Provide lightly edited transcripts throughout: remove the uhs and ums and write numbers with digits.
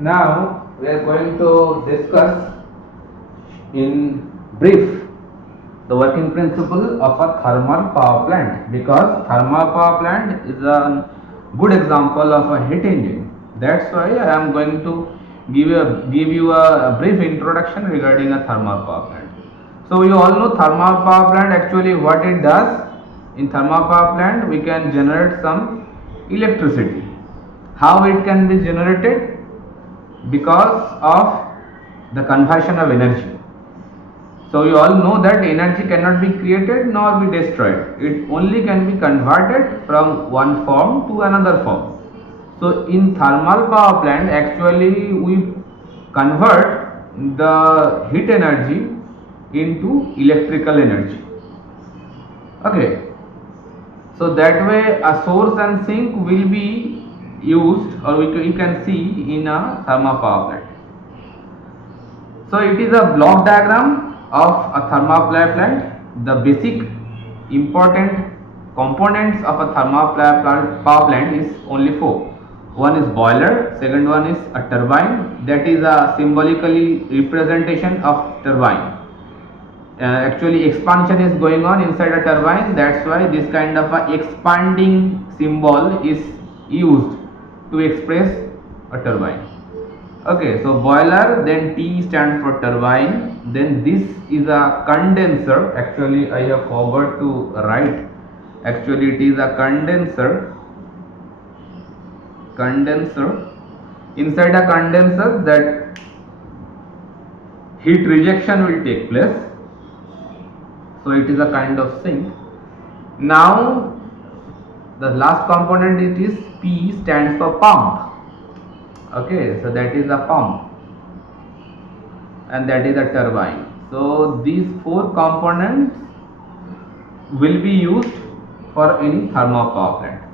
Now we are going to discuss in brief the working principle of a thermal power plant, because thermal power plant is a good example of a heat engine. That's why I am going to give you a brief introduction regarding a thermal power plant. So you all know thermal power plant actually what it does. In thermal power plant we can generate some electricity. How it can be generated? Because of the conversion of energy. So you all know that energy cannot be created nor be destroyed. It only can be converted from one form to another form. So in thermal power plant actually we convert the heat energy into electrical energy. Okay. So that way a source and sink will be used, or you can see in a thermal power plant. So it is a block diagram of a thermal power plant. The basic important components of a thermal power plant is only four. One is boiler, second one is a turbine, that is a symbolically representation of turbine. Actually expansion is going on inside a turbine, that's why this kind of a expanding symbol is used to express a turbine. Okay, so boiler, then T stands for turbine, then this is a condenser. Actually I have forgot to write, actually it is a condenser. Inside a condenser that heat rejection will take place, so it is a kind of sink. Now the last component it is P stands for pump. Okay, so that is a pump and that is a turbine. So these four components will be used for any thermal power plant.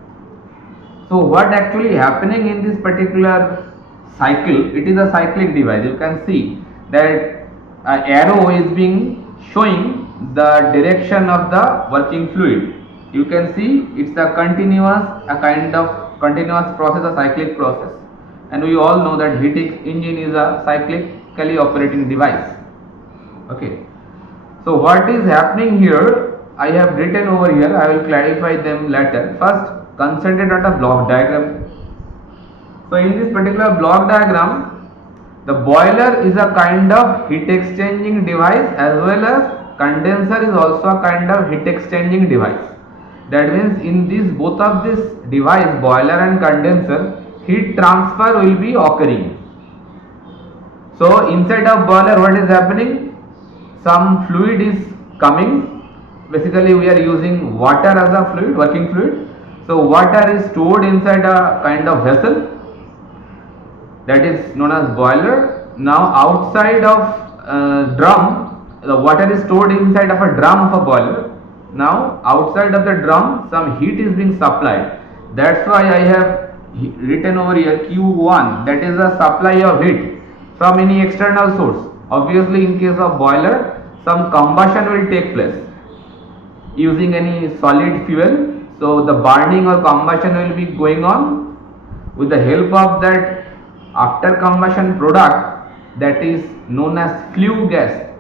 So what actually happening in this particular cycle? It is a cyclic device. You can see that an arrow is being showing the direction of the working fluid. You can see it's a kind of continuous process, a cyclic process, and we all know that heat engine is a cyclically operating device. Okay, so what is happening here, I have written over here, I will clarify them later. First, concentrate on a block diagram. So in this particular block diagram, the boiler is a kind of heat exchanging device, as well as condenser is also a kind of heat exchanging device. That means in this both of this device, boiler and condenser, heat transfer will be occurring. So inside of boiler what is happening? Some fluid is coming. Basically we are using water as a fluid, working fluid. So water is stored inside a kind of vessel, that is known as boiler. Now outside of drum, the water is stored inside of a drum of a boiler. Now outside of the drum some heat is being supplied. That's why I have written over here Q1, that is a supply of heat from any external source. Obviously in case of boiler some combustion will take place using any solid fuel. So the burning or combustion will be going on. With the help of that after combustion product, that is known as flue gas,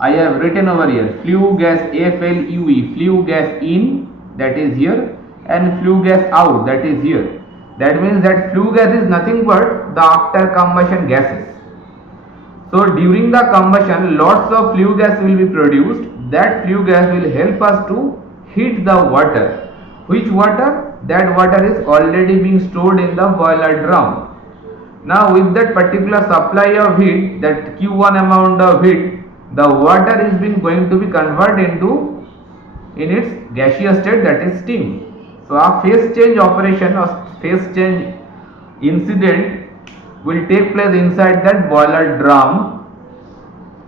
I have written over here flue gas, FLUE, flue gas in, that is here, and flue gas out, that is here. That means that flue gas is nothing but the after combustion gases. So during the combustion lots of flue gas will be produced. That flue gas will help us to heat the water. Which water? That water is already being stored in the boiler drum. Now with that particular supply of heat, that Q1 amount of heat, the water is being going to be converted into in its gaseous state, that is steam. So a phase change operation or phase change incident will take place inside that boiler drum,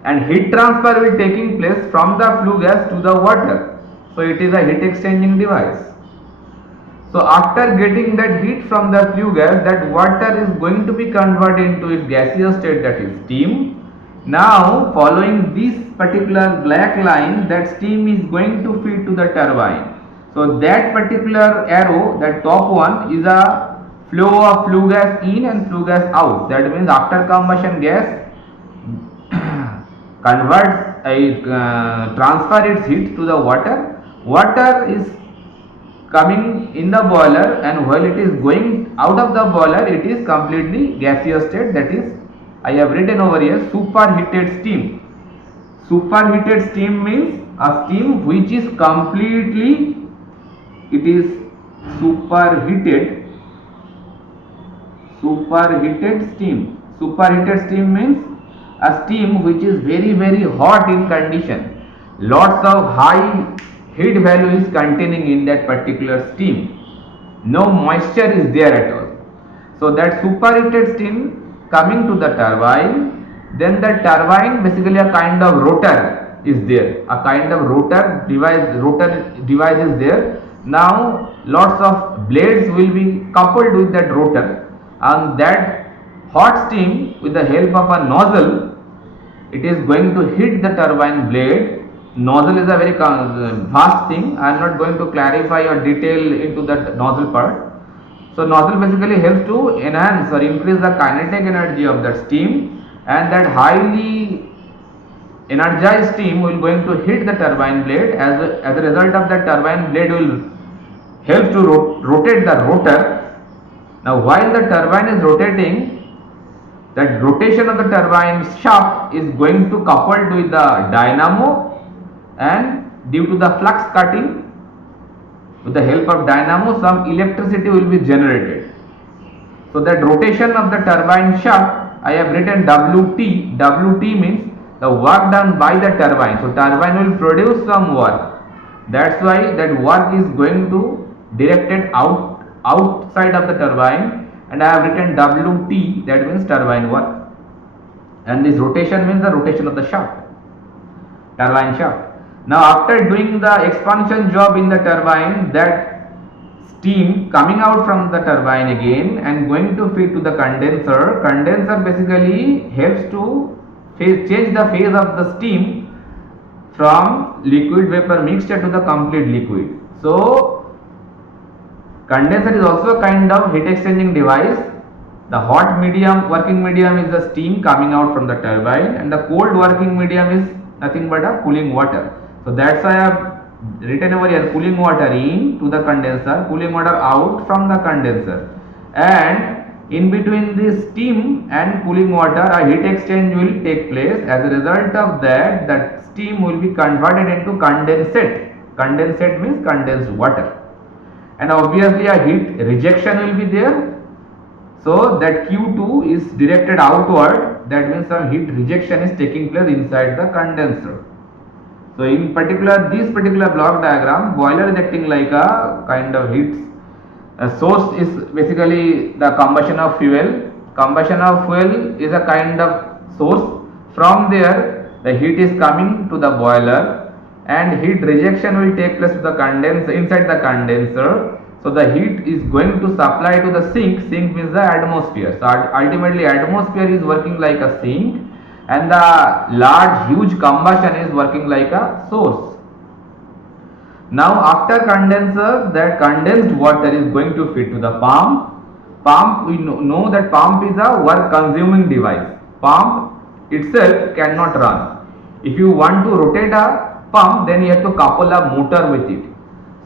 and heat transfer will taking place from the flue gas to the water. So it is a heat exchanging device. So after getting that heat from the flue gas, that water is going to be converted into its gaseous state, that is steam. Now following this particular black line, that steam is going to feed to the turbine. So that particular arrow, that top one, is a flow of flue gas in and flue gas out. That means after combustion gas transfer its heat to the water. Water is coming in the boiler, and while it is going out of the boiler, it is completely gaseous state. That is, I have written over here, superheated steam. Superheated steam means a steam which is completely, it is superheated. Superheated steam. Superheated steam means a steam which is very hot in condition. Lots of high heat value is containing in that particular steam. No moisture is there at all. So that superheated steam coming to the turbine, then the turbine, basically a kind of rotor is there. A kind of rotor device is there. Now lots of blades will be coupled with that rotor, and that hot steam, with the help of a nozzle, it is going to hit the turbine blade. Nozzle is a very vast thing. I am not going to clarify or detail into that nozzle part. So nozzle basically helps to enhance or increase the kinetic energy of that steam, and that highly energized steam will going to hit the turbine blade. As a result of that, turbine blade will help to rotate the rotor. Now while the turbine is rotating, that rotation of the turbine shaft is going to coupled with the dynamo, and due to the flux cutting, with the help of dynamo, some electricity will be generated. So that rotation of the turbine shaft, I have written WT. WT means the work done by the turbine. So turbine will produce some work. That's why that work is going to directed outside of the turbine, and I have written WT, that means turbine work. And this rotation means the rotation of the shaft, turbine shaft. Now after doing the expansion job in the turbine, that steam coming out from the turbine again and going to feed to the condenser. Condenser basically helps to change the phase of the steam from liquid vapor mixture to the complete liquid. So condenser is also a kind of heat exchanging device. The hot medium, working medium, is the steam coming out from the turbine, and the cold working medium is nothing but a cooling water. So that's why I have written over here, cooling water in to the condenser, cooling water out from the condenser, and in between this steam and cooling water a heat exchange will take place. As a result of that, that steam will be converted into condensate. Condensate means condensed water, and obviously a heat rejection will be there. So that Q2 is directed outward, that means some heat rejection is taking place inside the condenser. So in particular, this particular block diagram, boiler is acting like a kind of heat source is basically the combustion of fuel. Combustion of fuel is a kind of source. From there the heat is coming to the boiler, and heat rejection will take place to the condenser, inside the condenser. So the heat is going to supply to the sink. Sink means the atmosphere. So ultimately atmosphere is working like a sink, and the large huge combustion is working like a source. Now after condenser, that condensed water is going to feed to the pump. Pump, we know that pump is a work consuming device. Pump itself cannot run. If you want to rotate a pump, then you have to couple a motor with it.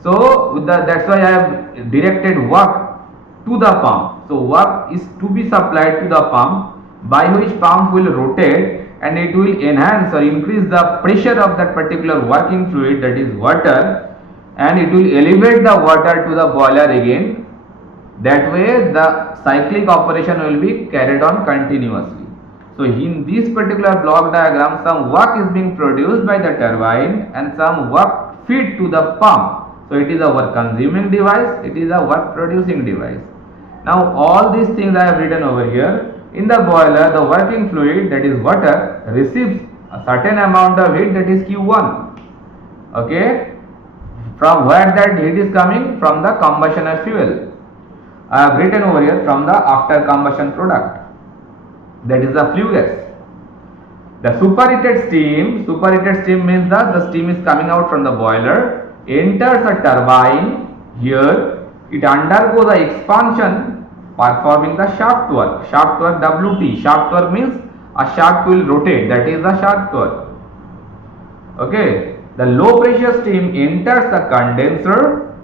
So that's why I have directed work to the pump. So work is to be supplied to the pump, by which pump will rotate, and it will enhance or increase the pressure of that particular working fluid, that is water, and it will elevate the water to the boiler again. That way the cyclic operation will be carried on continuously. So in this particular block diagram, some work is being produced by the turbine and some work feed to the pump. So it is a work consuming device, it is a work producing device. Now all these things I have written over here. In the boiler, the working fluid, that is water, receives a certain amount of heat, that is Q1. Okay, from where that heat is coming? From the combustion of fuel. I have written over here from the after combustion product, that is the flue gas. The superheated steam means that the steam is coming out from the boiler, enters a turbine. Here it undergoes the expansion performing the shaft work. Shaft work WT. Shaft work means a shaft will rotate. That is the shaft work. Okay. The low pressure steam enters the condenser.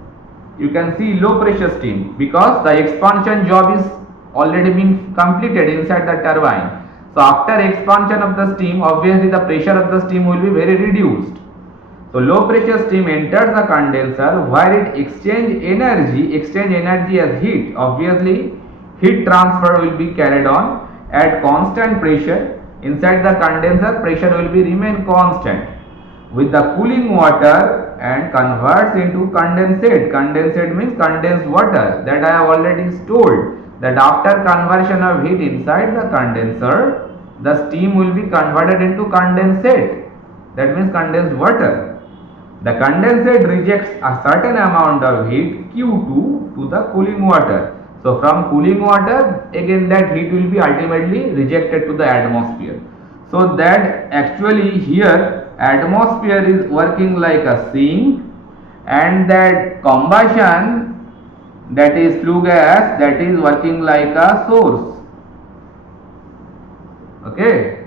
You can see low pressure steam because the expansion job is already been completed inside the turbine. So after expansion of the steam, obviously the pressure of the steam will be very reduced. So low pressure steam enters the condenser where it exchange energy as heat. Obviously heat transfer will be carried on at constant pressure. Inside the condenser pressure will be remain constant with the cooling water and converts into condensate. Condensate means condensed water, that I have already told, that after conversion of heat inside the condenser, the steam will be converted into condensate, that means condensed water. The condensate rejects a certain amount of heat Q2 to the cooling water. So from cooling water, again that heat will be ultimately rejected to the atmosphere. So that actually here atmosphere is working like a sink, and that combustion, that is flue gas, that is working like a source. Okay,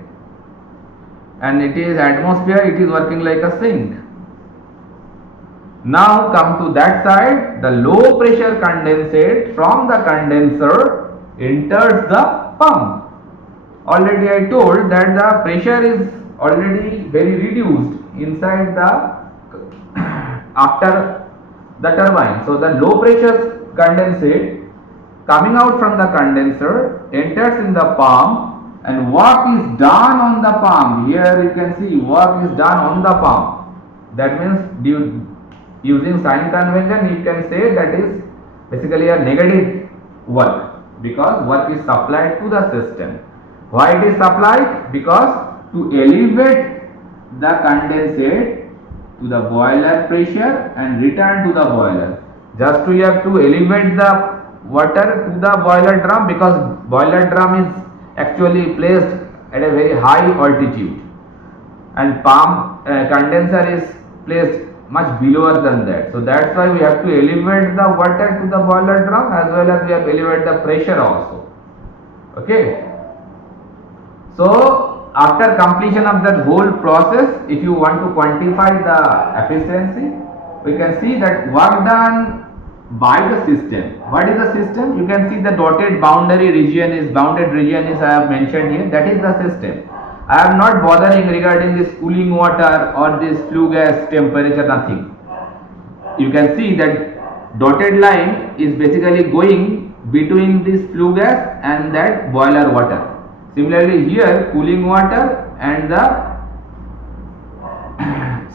and it is atmosphere, it is working like a sink. Now come to that side, the low pressure condensate from the condenser enters the pump. Already I told that the pressure is already very reduced inside the after the turbine. So the low pressure condensate coming out from the condenser enters in the pump, and work is done on the pump. Here you can see work is done on the pump. That means using sign convention you can say that is basically a negative work, because work is supplied to the system. Why it is supplied? Because to elevate the condensate to the boiler pressure and return to the boiler. Just we have to elevate the water to the boiler drum, because boiler drum is actually placed at a very high altitude, and pump condenser is placed much below than that. So that's why we have to elevate the water to the boiler drum, as well as we have to elevate the pressure also. Okay. So after completion of that whole process, if you want to quantify the efficiency, we can see that work done by the system. What is the system? You can see the dotted bounded region is I have mentioned here, that is the system. I am not bothering regarding this cooling water or this flue gas temperature, nothing. You can see that dotted line is basically going between this flue gas and that boiler water. Similarly here cooling water and the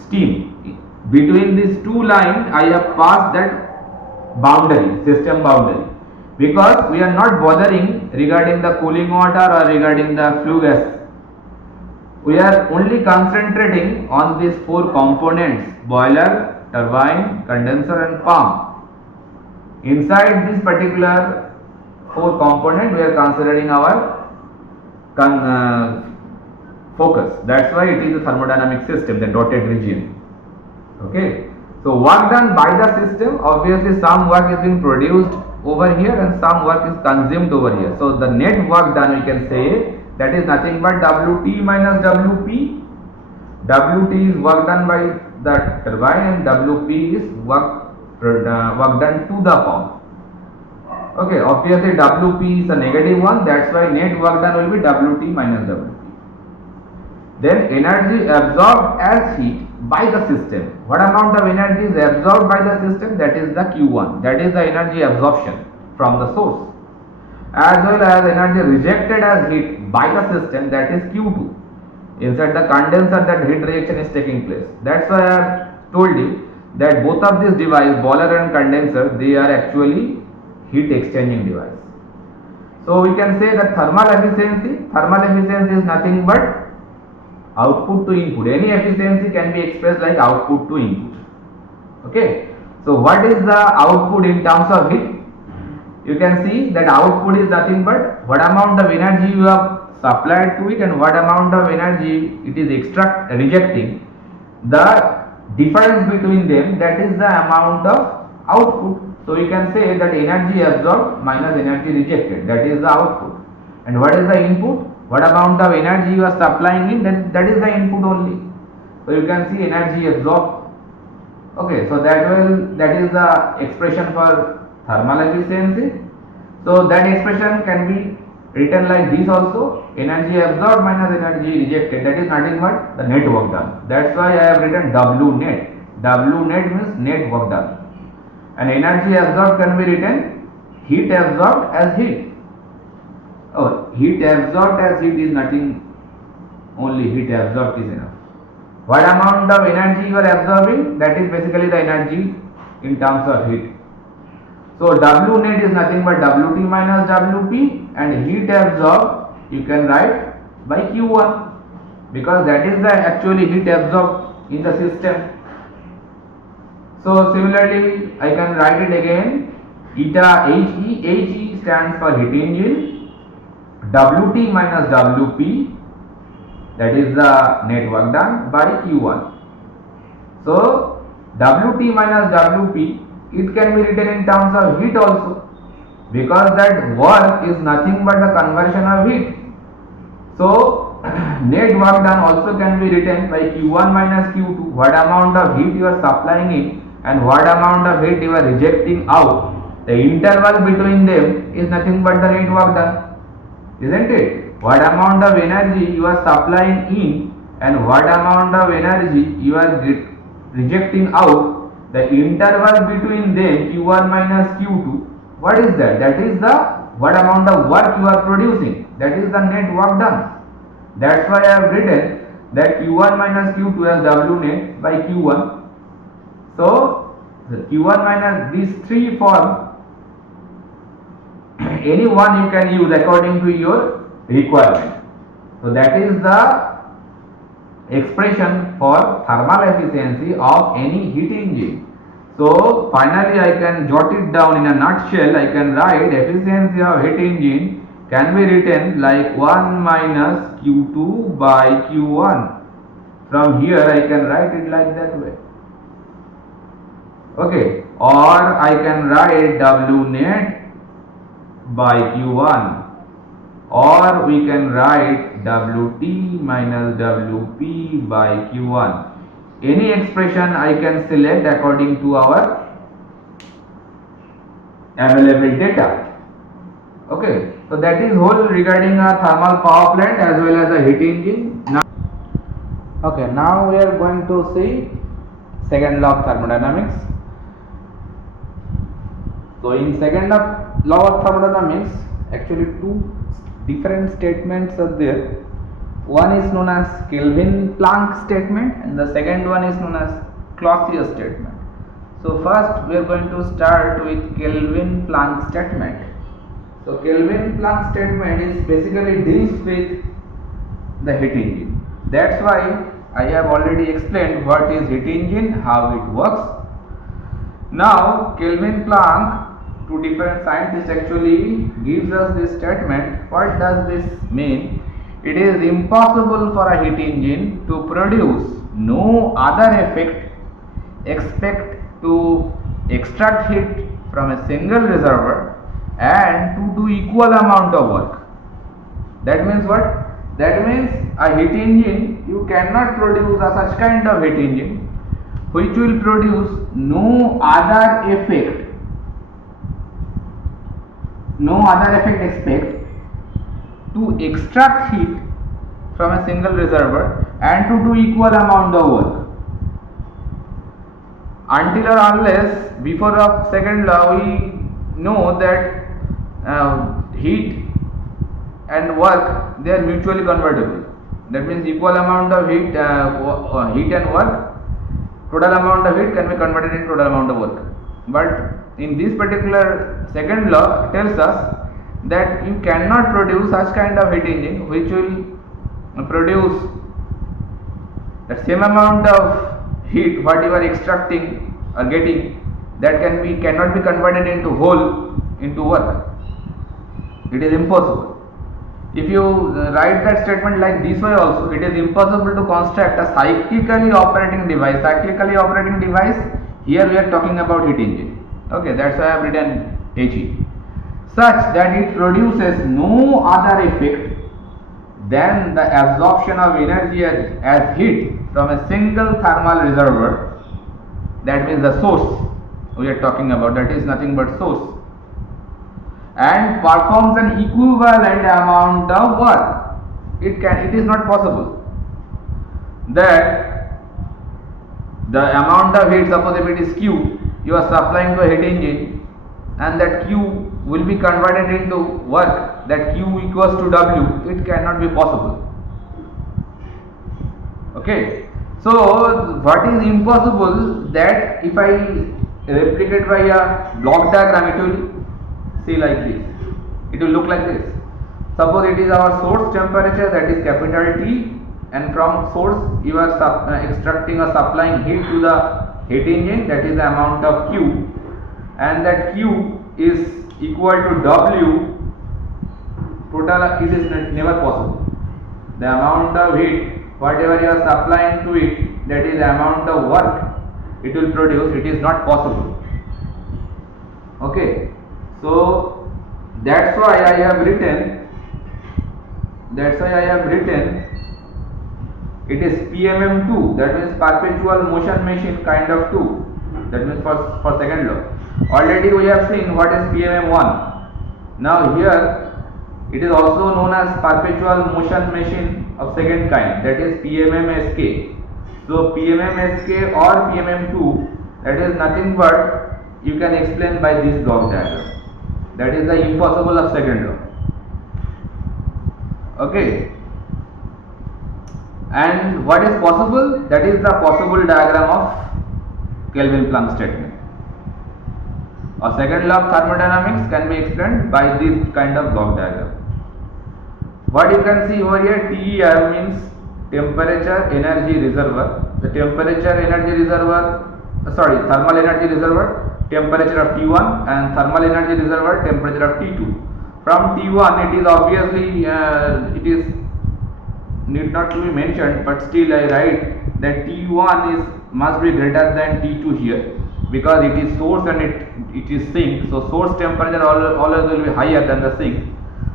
steam, between these two lines I have passed that boundary, system boundary, because we are not bothering regarding the cooling water or regarding the flue gas. We are only concentrating on these four components: boiler, turbine, condenser and pump. Inside this particular four component we are considering our focus. That's why it is a thermodynamic system, the dotted region. Okay. So work done by the system, obviously some work is being produced over here and some work is consumed over here. So the net work done, we can say, that is nothing but WT minus WP. WT is work done by the turbine and WP is work done to the pump. Okay, obviously WP is a negative one, that's why net work done will be WT minus WP. Then energy absorbed as heat by the system. What amount of energy is absorbed by the system? That is the Q1, that is the energy absorption from the source, as well as energy rejected as heat by the system, that is Q2. Inside the condenser that heat reaction is taking place. That's why I have told you that both of these devices, boiler and condenser, they are actually heat exchanging device. So we can say that thermal efficiency is nothing but output to input. Any efficiency can be expressed like output to input. Okay. So what is the output in terms of heat? You can see that output is nothing but what amount of energy you have supplied to it and what amount of energy it is rejecting. The difference between them, that is the amount of output. So we can say that energy absorbed minus energy rejected, that is the output. And what is the input? What amount of energy you are supplying in, that is the input only. So you can see energy absorbed. Okay, so that is the expression for thermal efficiency. So that expression can be written like this also: energy absorbed minus energy rejected, that is nothing but the net work done. That's why I have written W net. W net means net work done. And energy absorbed can be written heat absorbed as heat. Oh, heat absorbed as heat is nothing, only heat absorbed is enough. What amount of energy you are absorbing, that is basically the energy in terms of heat. So W net is nothing but Wt minus Wp, and heat absorbed you can write by Q1, because that is the actually heat absorbed in the system. So similarly I can write it again, eta He stands for heat engine, Wt minus Wp, that is the net work done, by Q1. So Wt minus Wp, it can be written in terms of heat also, because that work is nothing but the conversion of heat. So net work done also can be written by Q1 minus Q2, what amount of heat you are supplying in and what amount of heat you are rejecting out. The interval between them is nothing but the net work done, isn't it? What amount of energy you are supplying in and what amount of energy you are rejecting out, the interval between them, Q1 minus Q2, what is that? That is the what amount of work you are producing, that is the net work done. That's why I have written that Q1 minus Q2 as W net by Q1. So the Q1 minus these three form, any one you can use according to your requirement. So that is the expression for thermal efficiency of any heat engine. So finally I can jot it down in a nutshell. I can write efficiency of heat engine can be written like 1 minus Q2 by Q1. From here I can write it like that way. Okay, or I can write W net by Q1, or we can write Wt minus Wp by Q1. Any expression I can select according to our available data. Okay, so that is whole regarding a thermal power plant as well as a heat engine. Now we are going to see second law of thermodynamics. So in second law of thermodynamics, actually two different statements are there. One is known as Kelvin-Planck statement and the second one is known as Clausius statement. So first we are going to start with Kelvin-Planck statement. So Kelvin-Planck statement is basically deals with the heat engine. That's why I have already explained what is heat engine, how it works. Now Kelvin-Planck, two different scientists actually gives us this statement. What does this mean? It is impossible for a heat engine to produce no other effect except to extract heat from a single reservoir and to do equal amount of work. That means what? That means a heat engine, you cannot produce a such kind of heat engine which will produce no other effect except to extract heat from a single reservoir and to do equal amount of work. Until or unless before of second law we know that heat and work, they are mutually convertible. That means equal amount of heat and work, total amount of heat can be converted into total amount of work. But in this particular second law tells us that you cannot produce such kind of heat engine which will produce the same amount of heat what you are extracting or getting, that cannot be converted into whole into work. It is impossible. If you write that statement like this way also, it is impossible to construct a cyclically operating device. Cyclically operating device, here we are talking about heat engine. Okay, that's why I have written He. Such that it produces no other effect than the absorption of energy as heat from a single thermal reservoir. That means the source we are talking about, that is nothing but source, and performs an equivalent amount of work. It is not possible that the amount of heat, suppose if it is Q, you are supplying to a heat engine, and that Q will be converted into work, that Q equals to W. It cannot be possible. Okay, so what is impossible, that if I replicate by a block diagram, it will see like this, it will look like this. Suppose it is our source temperature, that is capital T, and from source you are extracting or supplying heat to the heat engine, that is the amount of Q, and that Q is equal to W total. It is never possible. The amount of heat, whatever you are supplying to it, that is the amount of work it will produce. It is not possible. Okay, so that's why I have written it is PMM2, that means perpetual motion machine kind of 2, that means for second law. Already we have seen what is PMM1. Now here it is also known as perpetual motion machine of second kind, that is PMMSK. So PMMSK or PMM2, that is nothing but you can explain by this block diagram. That is the impossible of second law. Okay, and what is possible, that is the possible diagram of Kelvin-Planck statement. A second law of thermodynamics can be explained by this kind of block diagram. What you can see over here, TER means temperature energy reservoir. The temperature energy reservoir, thermal energy reservoir, temperature of T1, and thermal energy reservoir, temperature of T2. From T1 it is obviously it is need not to be mentioned, but still I write that T1 must be greater than T2 here, because it is source and it is sink. So source temperature always will be higher than the sink.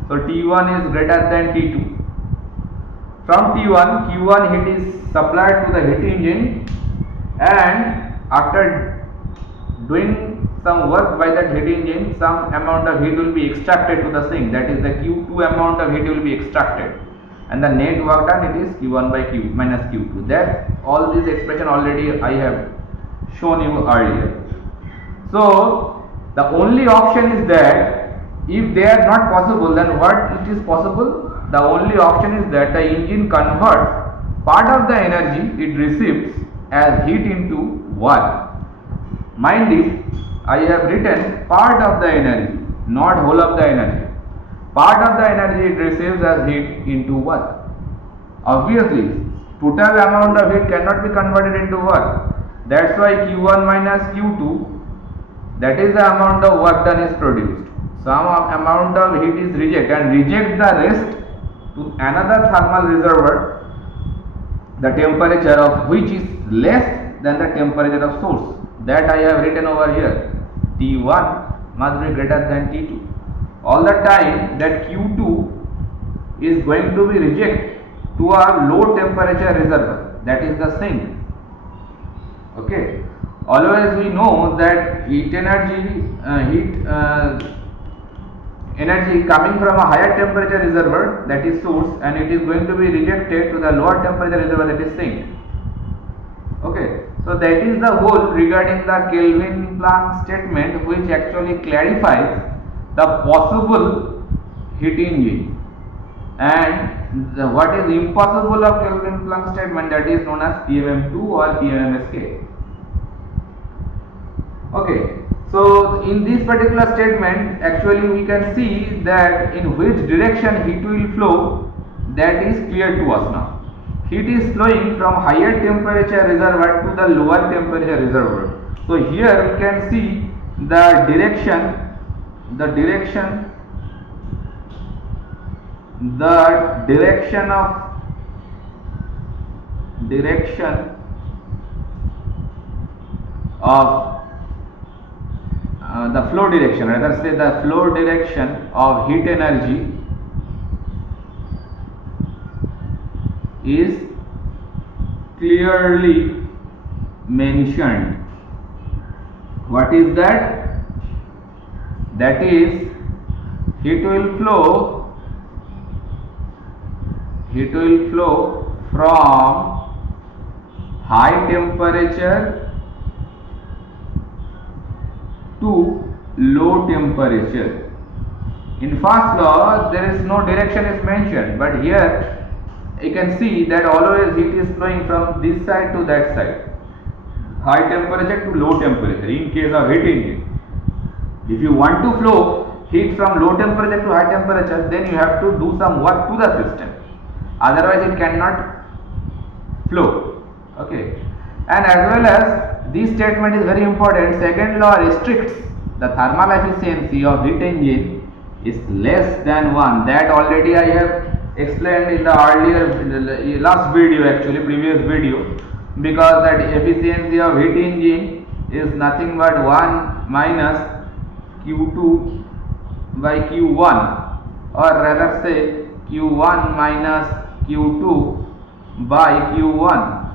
So T1 is greater than T2. From T1, Q1 heat is supplied to the heat engine, and after doing some work by that heat engine, some amount of heat will be extracted to the sink, that is the Q2 amount of heat will be extracted, and the net work done, it is Q1 by Q minus Q2. That all this expression already I have shown you earlier. So the only option is that if they are not possible, then what it is possible? The only option is that the engine converts part of the energy it receives as heat into work. Mind it, I have written part of the energy, not whole of the energy. Part of the energy it receives as heat into work. Obviously, total amount of heat cannot be converted into work. That's why Q1 minus Q2, that is the amount of work done is produced. Some amount of heat is rejected, and reject the rest to another thermal reservoir, the temperature of which is less than the temperature of source. That I have written over here. T1 must be greater than T2. All the time that Q2 is going to be rejected to a low temperature reservoir, that is the sink. Okay, always we know that heat energy coming from a higher temperature reservoir, that is source, and it is going to be rejected to the lower temperature reservoir, that is sink. Okay, so that is the whole regarding the Kelvin-Planck statement, which actually clarifies the possible heat engine, and what is impossible of Kelvin-Planck statement, that is known as PMM2 or PMMSK. Okay, so in this particular statement, actually we can see that in which direction heat will flow, that is clear to us now. Heat is flowing from higher temperature reservoir to the lower temperature reservoir. So here we can see the direction of the flow direction, rather say the flow direction of heat energy is clearly mentioned. What is that? That is, heat will flow from high temperature to low temperature. In first law there is no direction is mentioned, but here you can see that always heat is flowing from this side to that side, high temperature to low temperature in case of heat engine. If you want to flow heat from low temperature to high temperature, then you have to do some work to the system, otherwise it cannot flow. Okay, and as well as this statement is very important, second law restricts the thermal efficiency of heat engine is less than 1. That already I have explained in the earlier last video, actually previous video, because that efficiency of heat engine is nothing but 1 minus Q2 by Q1, or rather say Q1 minus Q2 by Q1.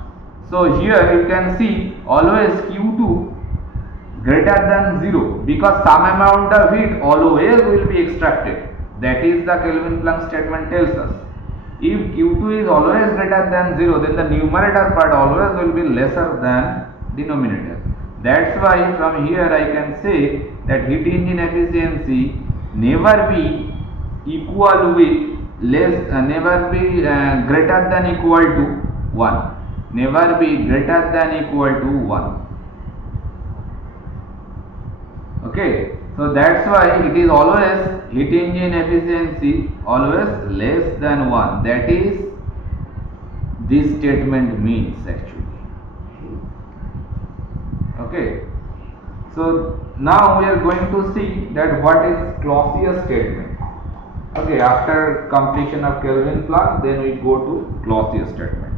So here you can see always Q2 greater than 0, because some amount of heat always will be extracted. That is the Kelvin-Planck statement tells us. If Q2 is always greater than 0, then the numerator part always will be lesser than denominator. That's why from here I can say that heat engine efficiency never be equal with never be greater than equal to 1. Never be greater than equal to 1. Okay, so that's why it is always heat engine efficiency always less than 1. That is this statement means actually. Okay, so now we are going to see that what is Clausius statement. Okay, after completion of Kelvin-Planck, then we go to Clausius statement.